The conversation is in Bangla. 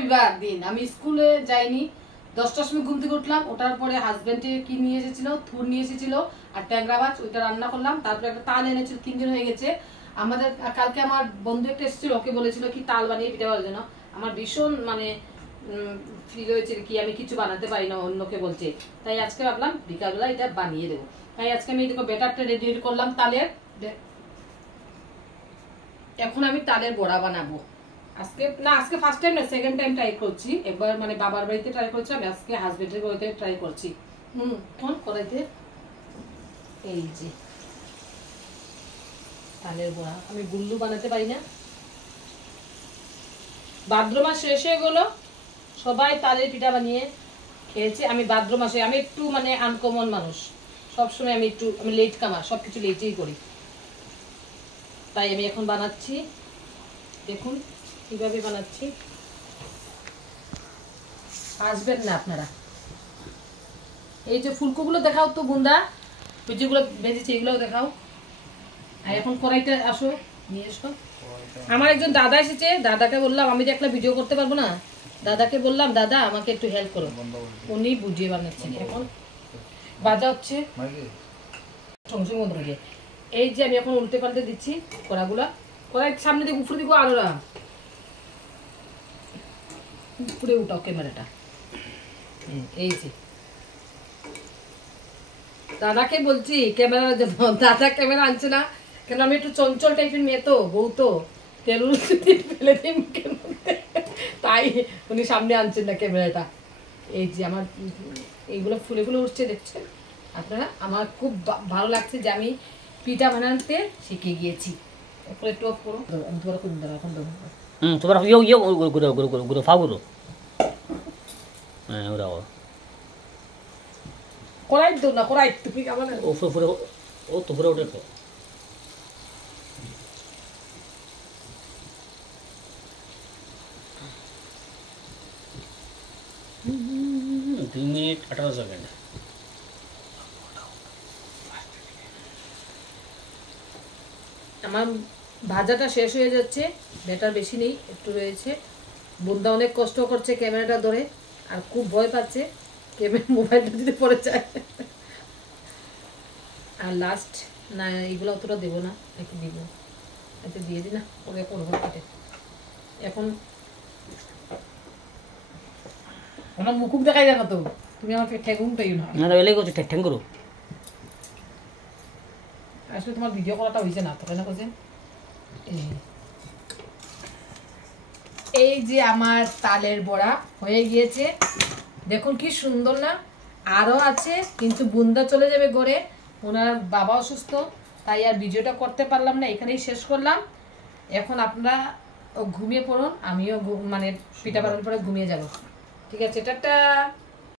রবিবার দিন আমি স্কুলে যাইনি, 10টার সময় ঘুম থেকে উঠলাম, ওঠার পরে হাজবেন্ডে কি নিয়ে এসেছিল, থুর নিয়ে এসেছিল আর ট্যাংরা মাছ, ওইটা রান্না করলাম। তারপরে একটা তাল এনেছিল, 3 দিন হয়ে গেছে। আমাদের কালকে আমার বন্ধু একটা এসেছিল, ওকে বলেছিল কি তাল বানিয়ে পিঠা করার জন্য। আমার ভীষণ মানে ফিল হয়েছে কি আমি কিছু বানাতে পারি না, অন্যকে বলছে। তাই আজকে ভাবলাম বিকালবেলা এটা বানিয়ে দেবো। তাই আজকে আমি দেখো ব্যাটারটা রেডি করলাম তালের। এখন আমি তালের বড়া বানাবো। আজকে ফার্স্ট টাইম না, সেকেন্ড টাইম ট্রাই করছি। একবার মানে বাবার বাড়িতে ট্রাই করছি, আমি আজকে হাজবেন্ডের বাড়িতে ট্রাই করছি। এখন কড়াইতে এই যে তালের বড়া, আমি গুল্লু বানাতে পারি না। ভাদ্র মাস শেষ হয়ে গেল, সবাই তালের পিঠা বানিয়ে খেয়েছে। আমি ভাদ্র মাসে আমি একটু মানে আনকমন মানুষ, সবসময় আমি লেট কামার, সবকিছু লেটেই করি। তাই আমি এখন বানাচ্ছি, দেখুন কিভাবে বানাচ্ছি, আসবেন না আপনারা। এই যে ফুলকোগুলো দেখাও তো বুন্দা, ওই যেগুলো ভেজেছি এগুলো দেখাও। আর এখন কড়াইটা আসো নিয়ে এসো। আমার একজন দাদা এসেছে, দাদাকে বললাম আমি তো একটা ভিডিও করতে পারবো না, দাদাকে বললাম দাদা আমাকে একটু হেল্প করো, উনি বুঝিয়ে বানাচ্ছেন। এখন বাজা হচ্ছে সঙ্গে সঙ্গে বন্ধ হয়ে। এই যে আমি এখন উল্টে পাল্টে দিচ্ছি কড়াগুলা, কড়াই সামনে দিকে উপরে দিকে আলোরা উপরে উঠাও ক্যামেরাটা। এই যে দাদাকে বলছি ক্যামেরার জন্য, দাদা ক্যামেরা আনছে না কেন, আমি একটু চঞ্চল টাইপের মেয়ে তো, বউ তো, তেল ফেলে দিই মুখের মধ্যে, তাই উনি সামনে আনছেন না ক্যামেরাটা। এই যে আমার এইগুলো ফুলে ফুলে উঠছে দেখছেন আপনারা। আমার খুব ভালো লাগছে যে আমি পিঠা বানাতে শিখে গিয়েছি। এরপরে একটু অফ করো, আমি তোমার কোন দাঁড়া এখন দেবো। তোমার ইয়ে গুঁড়ো গুঁড়ো গুঁড়ো গুঁড়ো ফা গুঁড়ো, হ্যাঁ ওরা কড়াই তো না, কড়াই তুমি আমার ও ফুরে ও তো ফুরে ওঠে তো। 2 মিনিট 18 সেকেন্ড। আমার ভাজাটা শেষ হয়ে যাচ্ছে, ব্যাটার বেশি নেই, একটু রয়েছে। বুন্দা অনেক কষ্ট করছে ক্যামেরাটা ধরে, আর খুব ভয় পাচ্ছে ক্যামেরা মোবাইলটা যদি পড়ে যায়। আর লাস্ট না এইগুলো অতটা দেবো না, একটু দিব, একটু দিয়ে দিই না, ওকে করবো কেটে। এখন ওনার মুখুক দেখাই যায় না তো, তুমি আমাকে ঠেকুনটাই না, না এলে করছো ঠ্যাং করো। আসলে তোমার ভিডিও করাটা হয়েছে না তো কেন করছে। এই যে আমার তালের বড়া হয়ে গিয়েছে, দেখুন কি সুন্দর না। আরও আছে কিন্তু বুন্দা চলে যাবে ঘরে, ওনার বাবা অসুস্থ, তাই আর ভিডিওটা করতে পারলাম না, এখানেই শেষ করলাম। এখন আপনারা ঘুমিয়ে পড়ুন, আমিও মানে পিঠা বানানোর পরে ঘুমিয়ে যাব। ঠিক আছে, টাটা।